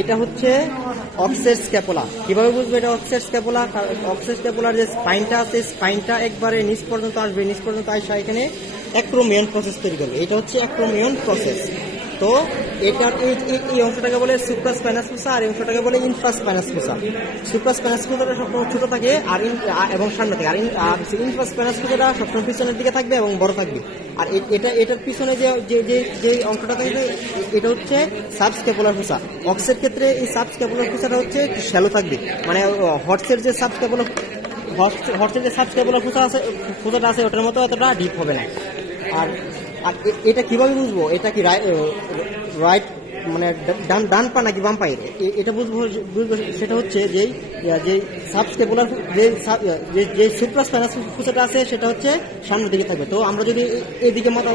এটা হচ্ছে অক্সের স্ক্যাপুলা। কিভাবে বুঝবো এটা অক্সের স্ক্যাপুলা? অক্সের স্ক্যাপুলার যে স্পাইনটা আছে, স্পাইনটা একবারে নিচ পর্যন্ত আসবে, নিচ পর্যন্ত আসা এখানে অ্যাক্রোমিয়ন প্রসেস তৈরি করবে। এটা হচ্ছে অ্যাক্রোমিয়ন প্রসেস। তো এটার এই অংশটাকে বলে সুপ্রাস্পাইনাস ফোসা, আর এই অংশটাকে বলে ইনফ্রাস্পাইনাস ফোসা। সুপ্রাস্পাইনাস ফোসাটা সবসময় ছোট থাকে আর এবং সামনে থাকে, আর ইনফ্রাস্পাইনাস ফোসাটা সবসময় পিছনের দিকে থাকবে এবং বড় থাকবে। আর এটার পিছনে যে অংশটা থাকবে এটা হচ্ছে সাবস্ক্যাপুলার ফোসা। অক্সের ক্ষেত্রে এই সাবস্ক্যাপুলার ফোসাটা হচ্ছে শ্যালো থাকবে, মানে হর্সের যে সাবস্ক্যাপুলার ফোসাটা আছে ওটার মতো এতটা ডিপ হবে না। আর এটা কিভাবে বুঝবো এটা কি রাইট মানে ডান পা নাকি বাম পায়ের? এটা বুঝবো সেটা হচ্ছে যে সাবস্ক্যাপুলার যে সুপ্রাস্পাইনাস ফোসাটা আছে সেটা হচ্ছে সামনের দিকে থাকবে। তো আমরা যদি এদিকে মাথা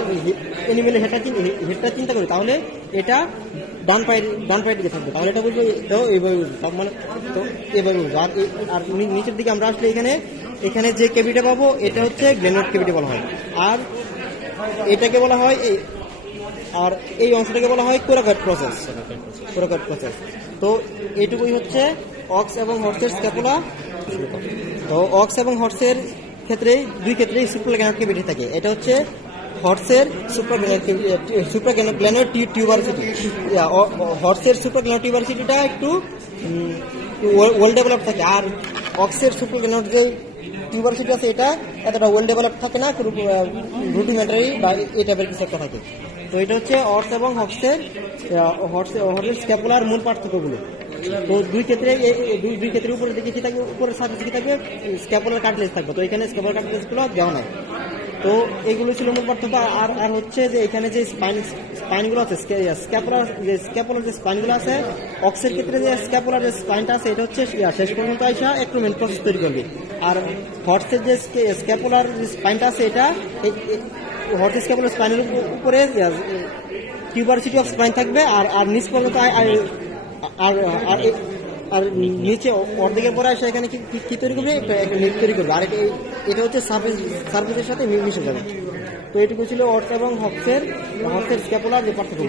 এনিমেলের হেডটা চিন্তা করি তাহলে এটা ডান পায়ের দিকে থাকবে, তাহলে এটা বুঝবো। এটাও এইভাবে বুঝবো, মানে তো এভাবে বুঝবো। আর নিচের দিকে আমরা আসলে এখানে যে ক্যাভিটি পাবো এটা হচ্ছে গ্লেনোড ক্যাভিটি বলা হয়, আর এটাকে বলা হয় আর এই অংশটাকে বলা হয় কোরাকয়েড প্রসেস। তো এইটুকুই হচ্ছে অক্স এবং হর্সের স্ক্যাপুলা। তো অক্স এবং হর্সের দুই ক্ষেত্রেই সুপ্রাগ্ল্যানোড ক্যাভিটি থাকে। এটা হচ্ছে হর্সের সুপ্রাগ্ল্যানোড টিউবারসিটি। হর্সের সুপ্রাগ্ল্যানোড টিউবারসিটিটা একটু ওয়েল ডেভেলপ থাকে, আর অক্সের সুপ্রাগ্ল্যানোড যে টিউবারসিটি আছে এটা এতটা ওয়েল ডেভেলপ থাকে না, রুডিমেন্টারি বা এই টাইপের কিছু একটা থাকে। তো এটা হচ্ছে অক্স এবং হর্সের স্ক্যাপুলার মূল পার্থক্যগুলো। তো দুই ক্ষেত্রে উপরের দিকে কি থাকবে, উপরের সার্ফেস কি থাকবে, স্ক্যাপুলার কার্টিলেজ থাকবে। তো এখানে স্ক্যাপুলার কার্টিলেজগুলো দেওয়া নাই। তো এগুলো ছিল মূল পার্থক্য। আর হচ্ছে যে এখানে যে স্পাইনগুলো আছে, স্ক্যাপুলার যে স্পাইনগুলো আছে, অক্সের ক্ষেত্রে যে স্ক্যাপুলার যে স্পাইনটা আছে এটা হচ্ছে শেষ পর্যন্ত আইসা অ্যাক্রোমিয়ন প্রসেস তৈরি করবে। আর হর্সের যে স্ক্যাপুলার যে স্পাইনটা আছে এটা হর্সের স্ক্যাপুলার স্পাইনের উপরে টিউবারসিটি অফ স্পাইন থাকবে, আর নিচ পর্যন্ত আর নিচে অর্ধেকের পরে আসে এখানে কি তৈরি করবে, একটা নেট তৈরি করবে। আর এটা হচ্ছে সার্ফেসের সাথে মিশে যাবে। তো এটুকু ছিল অর্থ এবং হর্সের স্ক্যাপুলার যে পার্থক্য।